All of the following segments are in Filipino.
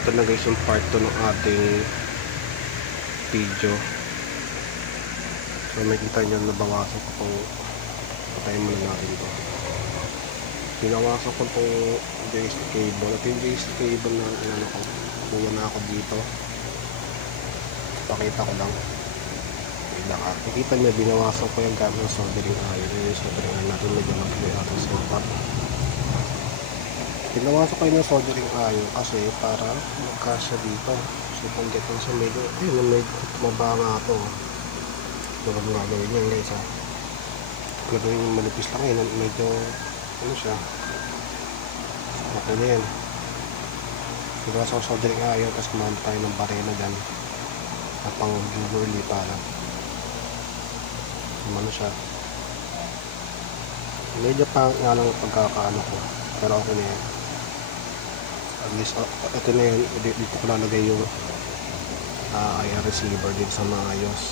Ito na guys yung part 2 ng ating video. So makikita nyo nabawasan ko itong, patayin muna natin ito. Pinawasan ko itong joystick cable. At yung joystick cable na ano ko, kuha na ako dito. Pakita ko lang. Nakikita nyo, binawasan ko yung gamit ng soldering iron. Yung soldering iron natin, medyo mag-play out ng setup. Binawasan ko yung soldering iron kasi para magkasya dito. So kung getan siya medyo, ayun, medyo tumaba nga ito. Ito lang gagawin yan guys ha. Gagawin yung malipis lang yun, medyo ano siya, okay na yan. Binawasan ko soldering iron, tapos kumamit tayo ng barena dyan at pang jewelry para ano siya, medyo pang nga lang pagkakaano ko, pero okay na yan. At least ito na yan, dito ko lalagay yung IR receiver dito sa maayos.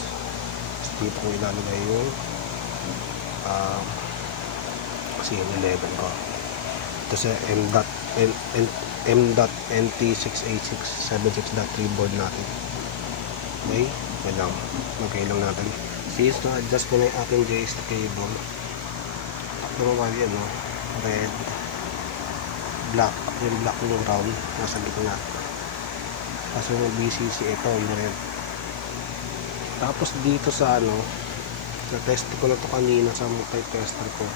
Dito ko ilalagay yung kasi yung 11 ko. Ito sa M.NT68676.3 board natin. Okay, wait lang, magkay lang natin. Since na-adjust ko na yung ating joystick cable, takbo mo yan, no? Red, black, yung black yung round, nasa gitna. Kasi yung BCC, ito yung red. Tapos dito sa ano, na-test ko na to kanina sa multi-tester ko.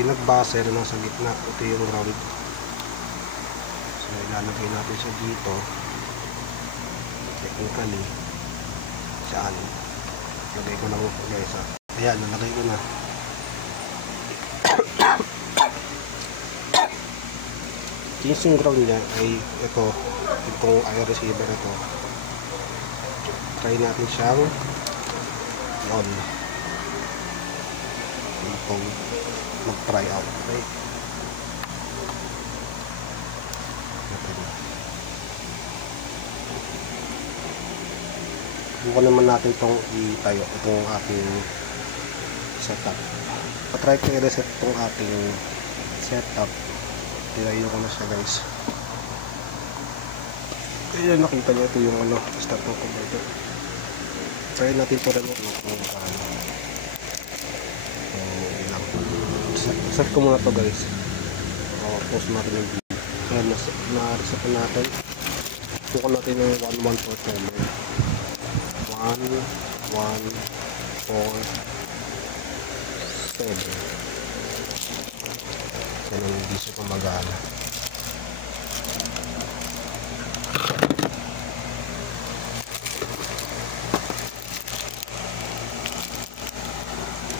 Yung nag-buzzer nasa gitna, ito yung round. So ilalagay natin siya dito. Technically, saan? Lagay ko lang guys ha. Ayan, nalagay ko na. Yung ground niya ay ito, itong IR receiver ito. Try natin siyang on. Itong mag-try out. Okay? Bukan naman natin itong itayo, itong ating setup. Patry ko i-reset itong ating setup. Tinayo ko na siya guys. Ayan, nakita nyo ito yung ano, start ng converter. Try natin ito rin kung paano. Ilang. Set ko muna ito guys. Post natin yung video. Ayan, na-reset natin. Bukan natin yung 114 timer. 1, 1, 4, 7. Kaya hindi siya pumagana.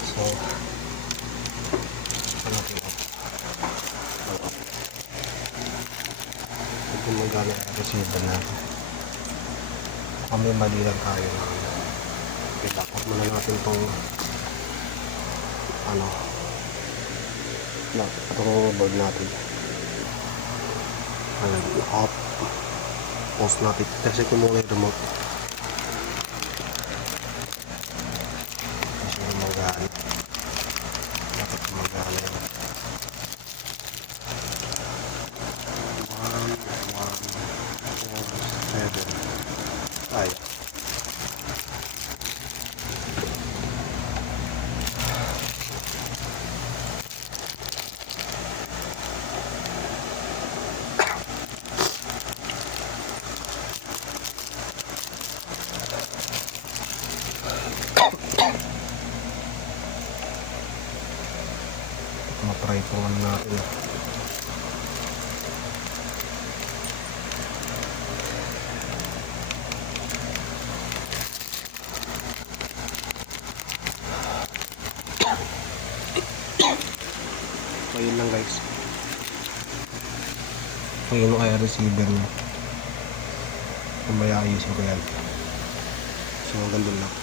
So, ano natin ito? Pag pumagana yung receiver natin. Kami mali lang tayo. Ilakot muna natin itong ano, itong board natin. Off. Pause natin. Kasi ko muna yung remote. Kasi gumagana. Dapat gumagana yun. 1, 1, 4, 7. Ay. Ma-try po natin. So yun lang guys. Ayun yung IR receiver niya. Kumaya ayusin ko yan. So hanggang doon lang.